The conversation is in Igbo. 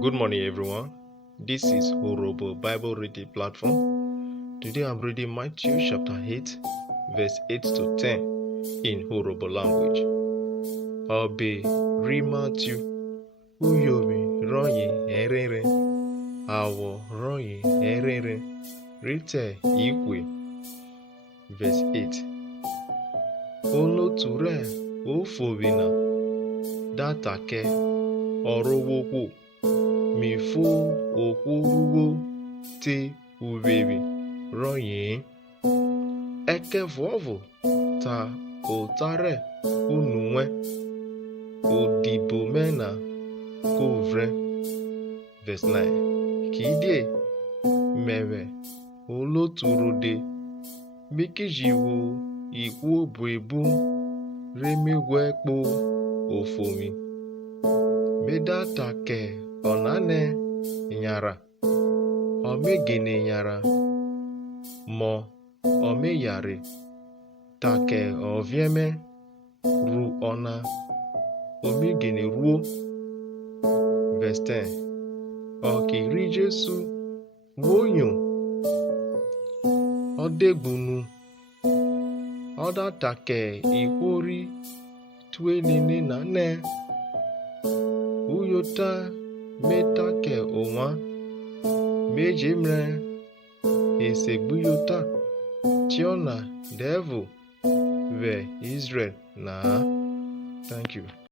Good morning, everyone. This is Urhobo Bible reading platform. Today I'm reading Matthew chapter 8, verse 8 to 10 in Urhobo language. Obe ri Matthew, uyomi royi erere, awo royi erere, rite ikwe. Verse 8. Oloture ofobina datake orowokwo mifu okwurugo ti uberi royin ekevovo ta otare ununwe odibomena kovre. Verse 9. Kide mewe oloturude mikijiwo ikwu buebu remigwekpo ofomi medatake onane nyara omegene nyara mo omeyare take ovieme ru ona omegene ruo. Verse 10. Okiri Jesu wonyo odegbunu odatake ikwori twenene nane uyota metake onwa mejemre esegbuyota tiona devil ve Israel na. Thank you.